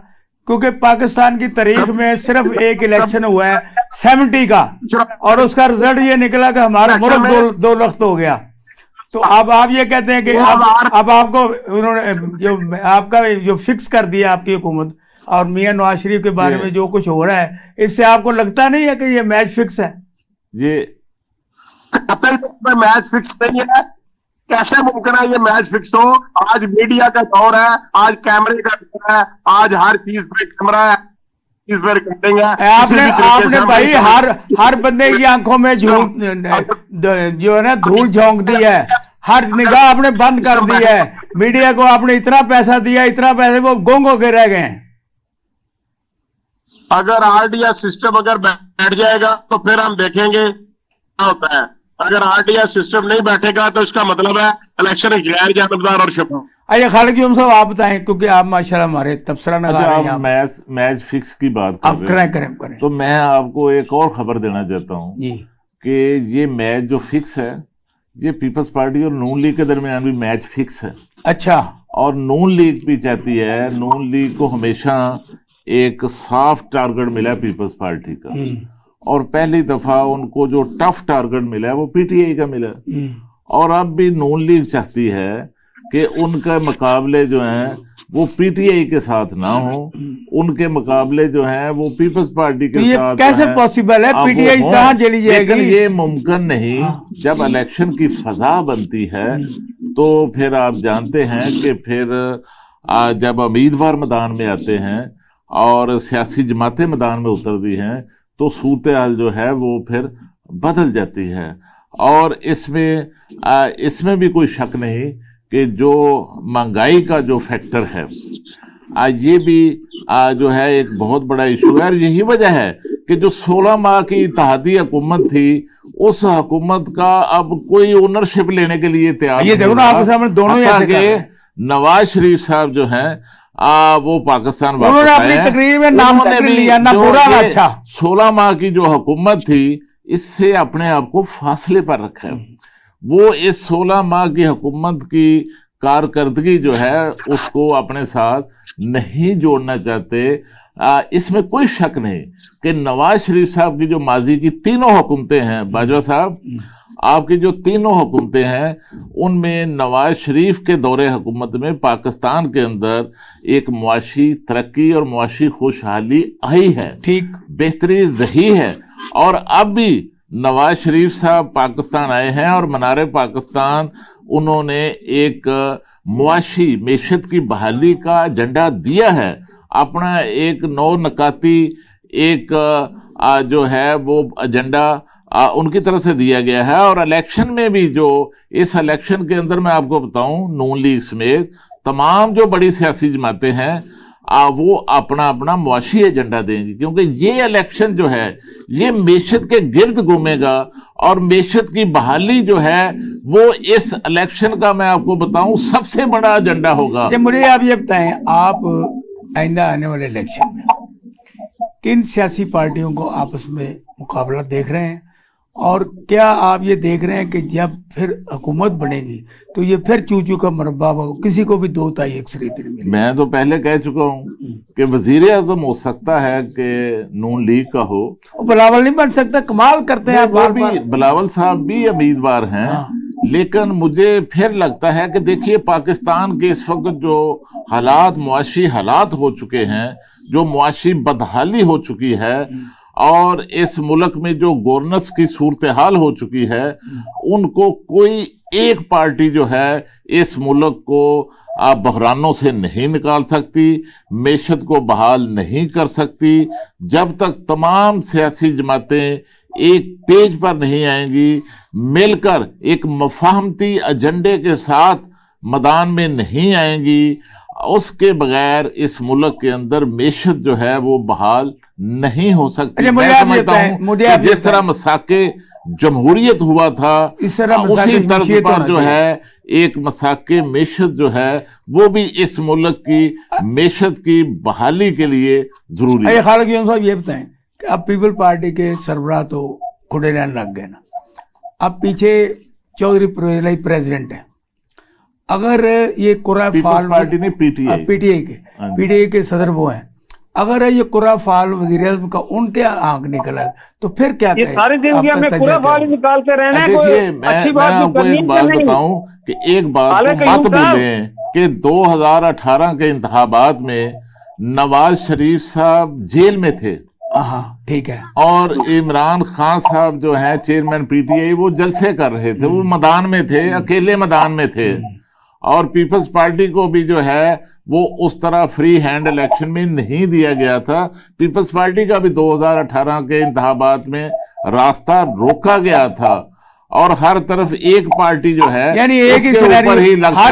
क्योंकि पाकिस्तान की तारीख में सिर्फ एक इलेक्शन हुआ है 70 का, और उसका रिजल्ट ये निकला कि हमारा मुल्क दो लख्त हो गया। तो अब आप ये कहते हैं कि अब आपको उन्होंने जो आपका जो फिक्स कर दिया आपकी हुकूमत और मियां नवाज शरीफ के बारे में जो कुछ हो रहा है, इससे आपको लगता नहीं है कि ये मैच फिक्स है? ये मैच फिक्स नहीं है। कैसे मुमकिन है ये मैच फिक्स हो? आज मीडिया का दौर है, आज कैमरे का दौर है, आज हर चीज पे कैमरा है, चीज पे रिकॉर्डिंग है। आपने भाई हर बंदे की आंखों में जो है ना धूल झोंक दी है, हर निगाह आपने बंद कर दी है। मीडिया को आपने इतना पैसा दिया, इतना पैसे, वो गुंग होके रह गए हैं। अगर आरडीएस सिस्टम अगर बैठ जाएगा तो फिर हम देखेंगे क्या होता है। अगर आरडीएस सिस्टम नहीं बैठेगा तो इसका मतलब है इलेक्शन गैर जानबदार और शफाफ। अच्छा खालिद यूम साहब, आप बताएं, क्योंकि आप माशाल्लाह हमारे तबसरा नगार हैं। आप मैच फिक्स की बात करें। तो मैं आपको एक और खबर देना चाहता हूँ कि ये मैच जो फिक्स है, ये पीपल्स पार्टी और नून लीग के दरमियान भी मैच फिक्स है। अच्छा। और नून लीग भी चाहती है, नून लीग को हमेशा एक साफ टारगेट मिला पीपल्स पार्टी का, और पहली दफा उनको जो टफ टारगेट मिला है वो पीटीआई का मिला। और अब भी नून लीग चाहती है कि उनके मुकाबले जो हैं वो पीटीआई के साथ ना हो, उनके मुकाबले जो हैं वो पीपल्स पार्टी के साथ। कैसे पॉसिबल है? पीटीआई कहां चली जाएगी? लेकिन ये मुमकिन नहीं। जब इलेक्शन की फजा बनती है तो फिर आप जानते हैं कि फिर जब उम्मीदवार मैदान में आते हैं और सियासी जमातें मैदान में उतरती हैं तो सूरत हाल जो है वो फिर बदल जाती है। और इसमें भी कोई शक नहीं कि जो महंगाई का जो फैक्टर है, ये भी जो है एक बहुत बड़ा इशू है। और यही वजह है कि जो 16 माह की इत्तेहादी हुकूमत थी, उस हुकूमत का अब कोई ओनरशिप लेने के लिए तैयार ये देखो ना, आपके सामने दोनों नवाज शरीफ साहब जो हैं वो पाकिस्तान उन्होंने अपनी तकरीर में नाम लिया ना बुरा ना अच्छा। 16 माह की जो हुकूमत थी, इससे अपने आप को फासले पर रखा है। वो इस 16 माह की हुकूमत की कारकर्दगी जो है उसको अपने साथ नहीं जोड़ना चाहते। इसमें कोई शक नहीं कि नवाज शरीफ साहब की जो माजी की तीनों हुकूमतें हैं, बाजवा साहब आपकी जो तीनों हुकूमतें हैं, उनमें नवाज शरीफ के दौरे हुकूमत में पाकिस्तान के अंदर एक मुआशी तरक्की और मुआशी खुशहाली आई है, ठीक बेहतरी रही है। और अब भी नवाज शरीफ साहब पाकिस्तान आए हैं और मनारे पाकिस्तान उन्होंने एक मुआशी मेशत की बहाली का एजेंडा दिया है, अपना एक नौ नकाती एक जो है वो एजेंडा उनकी तरफ से दिया गया है। और इलेक्शन में भी जो इस इलेक्शन के अंदर मैं आपको बताऊं, नून लीग समेत तमाम जो बड़ी सियासी जमातें हैं वो अपना अपना मुआशी एजेंडा देंगी, क्योंकि ये इलेक्शन जो है ये मेशत के गिर्द घूमेगा और मेशत की बहाली जो है वो इस इलेक्शन का मैं आपको बताऊं सबसे बड़ा एजेंडा होगा। मुझे आप ये बताएं, आप आइंदा आने वाले इलेक्शन में किन सियासी पार्टियों को आपस में मुकाबला देख रहे हैं, और क्या आप ये देख रहे हैं कि जब फिर हुकूमत बनेगी तो ये फिर चूचू का मुरब्बा होगा, किसी को भी दो ताई अक्सरियत नहीं मिलेगी? मैं तो पहले कह चुका हूँ कि वजीर आजम हो सकता है कि नून लीग का हो, बिलावल नहीं बन सकता। कमाल करते हैं बार बार। बिलावल साहब भी उम्मीदवार हैं। हाँ। लेकिन मुझे फिर लगता है कि देखिए पाकिस्तान के इस वक्त जो हालात, मुआशी हालात हो चुके हैं, जो मुआशी बदहाली हो चुकी है और इस मुल्क में जो गवर्नेंस की सूरत हाल हो चुकी है, उनको कोई एक पार्टी जो है इस मुल्क को बहरानों से नहीं निकाल सकती, मेशत को बहाल नहीं कर सकती, जब तक तमाम सियासी जमातें एक पेज पर नहीं आएंगी, मिलकर एक मफाहमती एजेंडे के साथ मैदान में नहीं आएंगी, उसके बगैर इस मुल्क के अंदर मेशत जो है वो बहाल नहीं हो सकती। मैं समझता हूं कि जिस तरह मसाके जमहूरियत हुआ था, इस तरह उसी तर्ज पर जो है एक मसाके मेशत जो है वो भी इस मुल्क की मेशत की बहाली के लिए जरूरी है। खालिद यूनुस साहब ये बताएं कि अब पीपल पार्टी के सरबराह तो खुड़े रहने लग गए ना, अब पीछे चौधरी प्रेसिडेंट है, अगर ये कुरा फाल पार्टी ने पीटीआई के सदर वो हैं, अगर ये कुरा फाल वजीर आज़म का उनके आंख निकला तो फिर क्या कहें? सारी जिंदगी में कुरा फाल निकालते रहना है। देखिए मैं आपको एक बात बताऊं कि एक बात मत भूलें कि 2018 के इंतखाबात में नवाज शरीफ साहब जेल में थे, ठीक है, और इमरान खान साहब जो है चेयरमैन पीटीआई वो जलसे कर रहे थे, वो मैदान में थे, अकेले मैदान में थे। और पीपल्स पार्टी को भी जो है वो उस तरह फ्री हैंड इलेक्शन में नहीं दिया गया था। पीपल्स पार्टी का भी 2018 के इंतखाबात में रास्ता रोका गया था और हर तरफ एक पार्टी जो है यानी एक ही सिनेरियो हर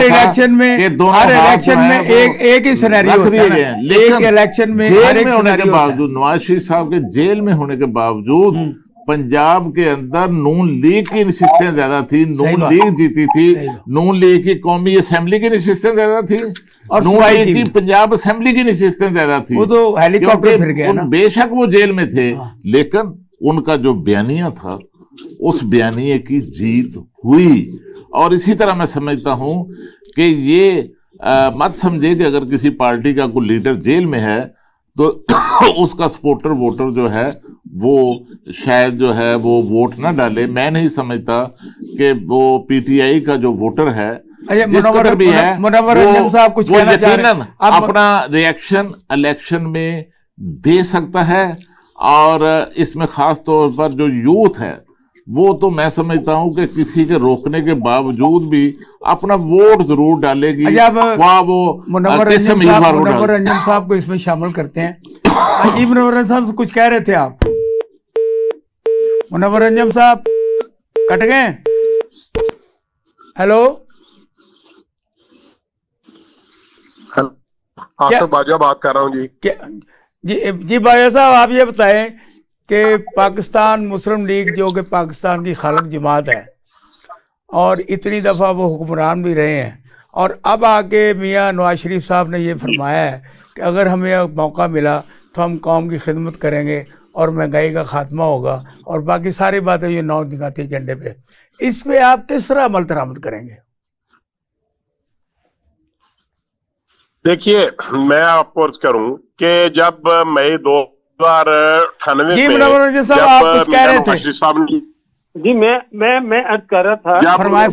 इलेक्शन में, हर इलेक्शन में एक ही सिनेरियो होता है। लेकिन इलेक्शन में जेल में होने के बावजूद, नवाज शरीफ साहब के जेल में होने के बावजूद पंजाब के अंदर नून लीग की नशिस्तें ज्यादा थी, नून लीग जीती थी, नून लीग की कौमी असेंबली की नशिस्तें ज्यादा थी और नून लीग की पंजाब असेंबली की नशिस्तें ज्यादा थी। वो तो हेलीकॉप्टर फिर गया ना। बेशक वो जेल में थे, लेकिन उनका जो बयानिया था उस बयानिए की जीत हुई। और इसी तरह मैं समझता हूं कि ये मत समझे कि अगर किसी पार्टी का कोई लीडर जेल में है तो उसका सपोर्टर वोटर जो है वो शायद जो है वो वोट ना डाले। मैं नहीं समझता कि वो पीटीआई का जो वोटर है जिस कदर भी है वो यकीनन अपना रिएक्शन इलेक्शन में दे सकता है। और इसमें खास तौर पर जो यूथ है वो तो मैं समझता हूं कि किसी के रोकने के बावजूद भी अपना वोट जरूर डालेगी। वह वो मुनव्वर रंजन साहब को इसमें शामिल करते हैं। मुनव्वर रंजन साहब कुछ कह रहे थे आप? मुनव्वर रंजन साहब कट गए? हेलो हाँ बाजा बात कर रहा हूँ जी। जी बाजा साहब आप ये बताएं कि पाकिस्तान मुस्लिम लीग जो कि पाकिस्तान की खालक जमात है और इतनी दफ़ा वो हुक्मरान भी रहे हैं, और अब आके मियाँ नवाज शरीफ साहब ने ये फरमाया है कि अगर हमें मौका मिला तो हम कौम की खिदमत करेंगे और महंगाई का खात्मा होगा और बाकी सारी बातें ये नौ दिखाती एजेंडे पे। इस पे आप किस तरह अमल दरामद करेंगे? देखिए, मैं आपको अर्ज करूं कि जब मई 2098 जी में साहब आप कुछ कह रहे थे। जी मैं अर्ज कर रहा था, फरमाए।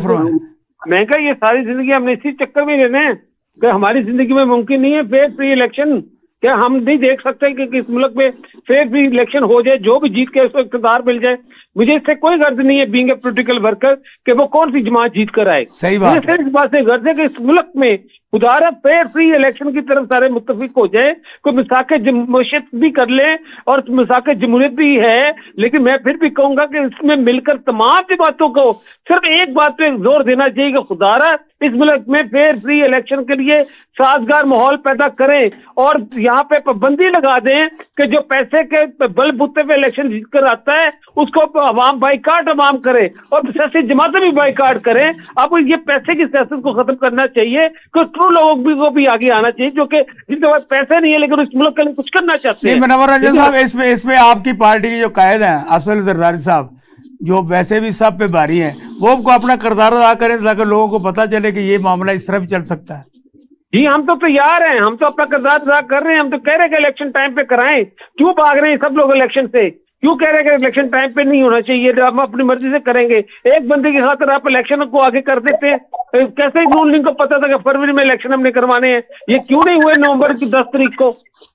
मैं कहा ये सारी जिंदगी हमने इसी चक्कर में रहने हैं कि हमारी जिंदगी में मुमकिन नहीं है फेयर फ्री इलेक्शन। क्या हम नहीं देख सकते कि इस मुल्क में फेयर फ्री इलेक्शन हो जाए, जो भी जीत के उसको इख्तियार मिल जाए? मुझे इससे कोई गर्ज नहीं है बीइंग ए पॉलिटिकल वर्कर कि वो कौन सी जमात जीत कर आए। सही बात। मुझे सिर्फ इस बात से गर्ज है कि इस मुल्क में खुदारा फेयर फ्री इलेक्शन की तरफ सारे मुत्तफिक हो जाए, कोई मिसाके जमहूरियत भी कर ले और मिसाके जमहूरियत भी है, लेकिन मैं फिर भी कहूंगा कि इसमें मिलकर तमाम बातों को सिर्फ एक बात पे जोर देना चाहिए कि खुदारा इस मुल्क में फेयर फ्री इलेक्शन के लिए साजगार माहौल पैदा करें और यहाँ पे पाबंदी लगा दें कि जो पैसे के बलबूते पे इलेक्शन जीत कर आता है उसको अवाम बाइकाट अवाम करे और सियासी जमातें भी बाइकाट करें। अब ये पैसे की सियासत को खत्म करना चाहिए कि ट्रू लोगों को भी आगे आना चाहिए जो कि जिनके पास पैसे नहीं है लेकिन इस मुल्क के लिए कुछ करना चाहते हैं। मुनव्वर रंजन साहब, इसमें आपकी पार्टी के जो कायद हैं असद अली जरदारी साहब, जो वैसे भी सब पे भारी हैं, वो को अपना किरदार अदा करें ताकि लोगों को पता चले कि ये मामला इस तरह भी चल सकता है। जी हम तो तैयार हैं, हम तो अपना किरदार अदा कर रहे हैं। हम तो कह रहे हैं कि इलेक्शन टाइम पे कराएं। क्यों भाग रहे हैं सब लोग इलेक्शन से? क्यों कह रहे हैं कि इलेक्शन टाइम पे नहीं होना चाहिए? हम अपनी मर्जी से करेंगे। एक बंदे की खातिर आप इलेक्शन को आगे कर देते हैं। कैसे नून लीग को पता था कि फरवरी में इलेक्शन हमने करवाने हैं? ये क्यों नहीं हुए नवंबर की 10 तारीख को?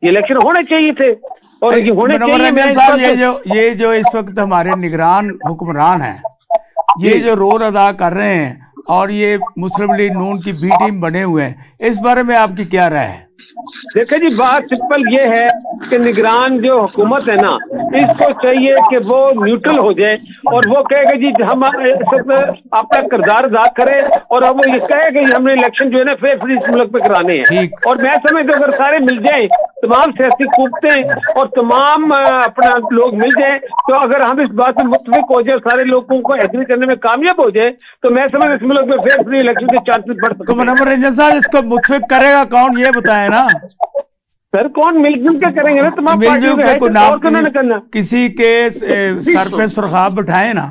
ये इलेक्शन होने चाहिए थे और ये होने चाहिए। ये जो इस वक्त हमारे निगरान हुक्मरान हैं, ये जो रोल अदा कर रहे हैं और ये मुस्लिम लीग नून की बी टीम बने हुए हैं, इस बारे में आपकी क्या राय है? देखिए जी, बात सिंपल ये है कि निगरान जो हुकूमत है ना, इसको चाहिए कि वो न्यूट्रल हो जाए और वो कहेगा जी हम अपना किरदार अदा करें और अब वो ये कहेगा कि हमने इलेक्शन जो है ना फेयर फ्री इस मुल्क पे कराने हैं। और मैं समझता हूँ अगर सारे मिल जाएं, तमाम सियासी कुत्ते और तमाम अपना लोग मिल जाएं, तो अगर हम इस बात में मुत्तफिक हो जाए, सारे लोगों को एग्री करने में कामयाब हो जाए, तो मैं समझ इस मुल्क में फेयर फ्री इलेक्शन के चांसेस बढ़ सकते हैं। मुनव्वर रंजन साहब, इसको मुत्तफिक करेगा कौन ये बताए ना? सर कौन मिलजुल के करेंगे ना? तमाम पार्टियों के करना, किसी के सर पे सुरखाब बिठाए ना।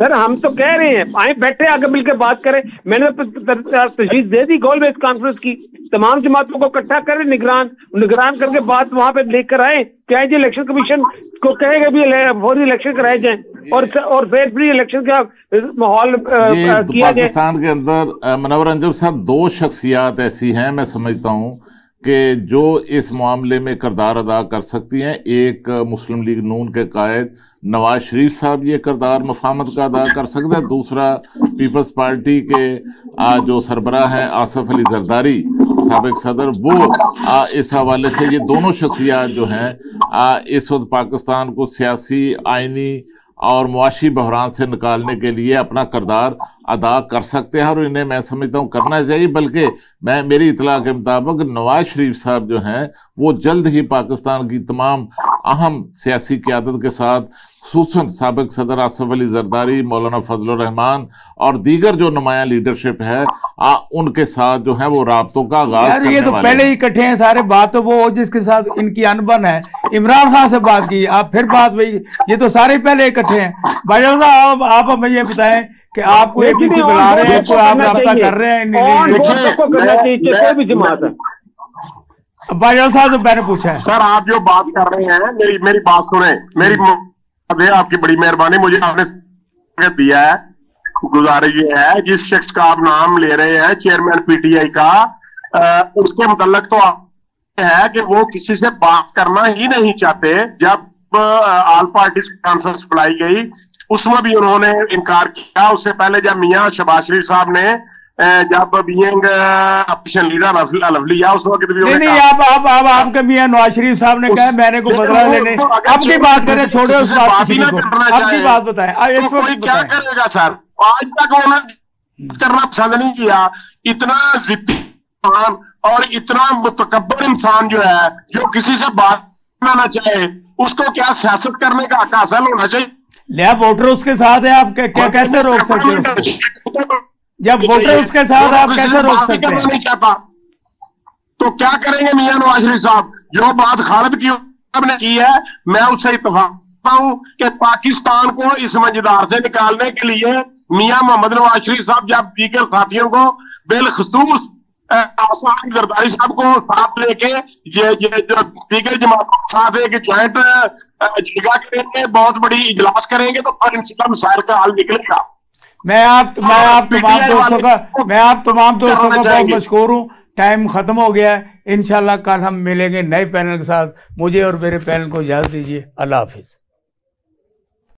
सर हम तो कह रहे हैं आए बैठे आगे मिलकर बात करें। मैंने तजवीज दे दी गोल बेस कॉन्फ्रेंस की, तमाम जमातों को इकट्ठा करें, निगरान करके बात वहां पे लेकर आए। क्या जी इलेक्शन कमीशन को कहेगा भी फौरी इलेक्शन कराए जाए और फेयर फ्री इलेक्शन का माहौल किया जाए। पाकिस्तान के अंदर मुनव्वर रंजन साहब, दो शख्सियात ऐसी हैं मैं समझता हूँ कि जो इस मामले में किरदार अदा कर सकती हैं। एक मुस्लिम लीग नून के कायद नवाज शरीफ साहब ये किरदार मफामत का अदा कर सकते हैं। दूसरा पीपल्स पार्टी के जो सरबराह हैं आसिफ अली जरदारी साबिक सदर, वो इस हवाले से ये दोनों शख्सियात जो हैं इस वक्त पाकिस्तान को सियासी, आइनी और मुआशी बहरान से निकालने के लिए अपना किरदार अदा कर सकते हैं और इन्हें मैं समझता हूँ करना चाहिए। बल्कि मेरी इतला के मुताबिक नवाज शरीफ साहब जो हैं वो जल्द ही पाकिस्तान की तमाम अहम सियासी क़यादत के साथ, खुसूसन साबिक सदर आसिफ अली जरदारी, मौलाना फजलुर रहमान और दीगर जो नुमाया लीडरशिप है उनके साथ जो है वो राब्तों का आगाज करने ये तो वाले पहले ही इकट्ठे हैं सारे। बात तो वो जिसके साथ इनकी अनबन है, इमरान खान से बात की, आप फिर बात वही, ये तो सारे पहले इकट्ठे हैं। भाईजान साहब आप हमें ये बताएं कि आपको एपीसी बुला रहे हैं, आप राब्ता कर रहे हैं? भाईजान साहब तो मैंने पूछा है। सर आप जो बात कर रहे हैं, मेरी बात सुने, आपकी बड़ी मेहरबानी, मुझे आपने दिया है। गुजारिश ये है जिस शख्स का आप नाम ले रहे हैं चेयरमैन पीटीआई का, उसके मुतल्लक तो है कि वो किसी से बात करना ही नहीं चाहते। जब ऑल पार्टीज कॉन्फ्रेंस बुलाई गई उसमें भी उन्होंने इनकार किया। उससे पहले जब मियां शहबाज शरीफ साहब ने जब बीइंग अपोजिशन लीडर लिया उस वक्त भी नहीं अब आपके मियां नवाज शरीफ साहब ने कहा मैंने को बदला लेने। अब की बात करें, छोड़े उस बात की, अब की बात बताएं। कोई क्या करेगा सर? आज तक उन्होंने करना पसंद नहीं किया। इतना जिद्दी और इतना मुतकब्बर इंसान जो है, जो किसी से बात करना चाहे, उसको क्या सियासत करने का हक हासिल होना चाहिए? लिया वोटर उसके साथ है, आप क्या कैसे रोक सकते हैं? जब वोटर उसके साथ आप कैसे रोक सकते हैं? नहीं चाहता तो क्या करेंगे मियां नवाज शरीफ साहब? जो बात खालिद की ने की है, मैं उससे इत्तेफाक हूं कि पाकिस्तान को इस मझधार से निकालने के लिए मियां मोहम्मद नवाज शरीफ साहब जब दीगर साथियों को बिलखसूस साथ जरदारी साहब को साथ लेके ये जो दीगर जमातों के साथ एक ज्वाइंट जगह करेंगे, बहुत बड़ी इजलास करेंगे, तो फिर इंशाल्लाह मसाइल का हल निकलेगा। मैं आप तमाम दोस्तों का बहुत मशकूर हूँ। टाइम खत्म हो गया है। इंशाल्लाह कल हम मिलेंगे नए पैनल के साथ। मुझे और मेरे पैनल को इजाजत दीजिए। अल्लाह हाफिज।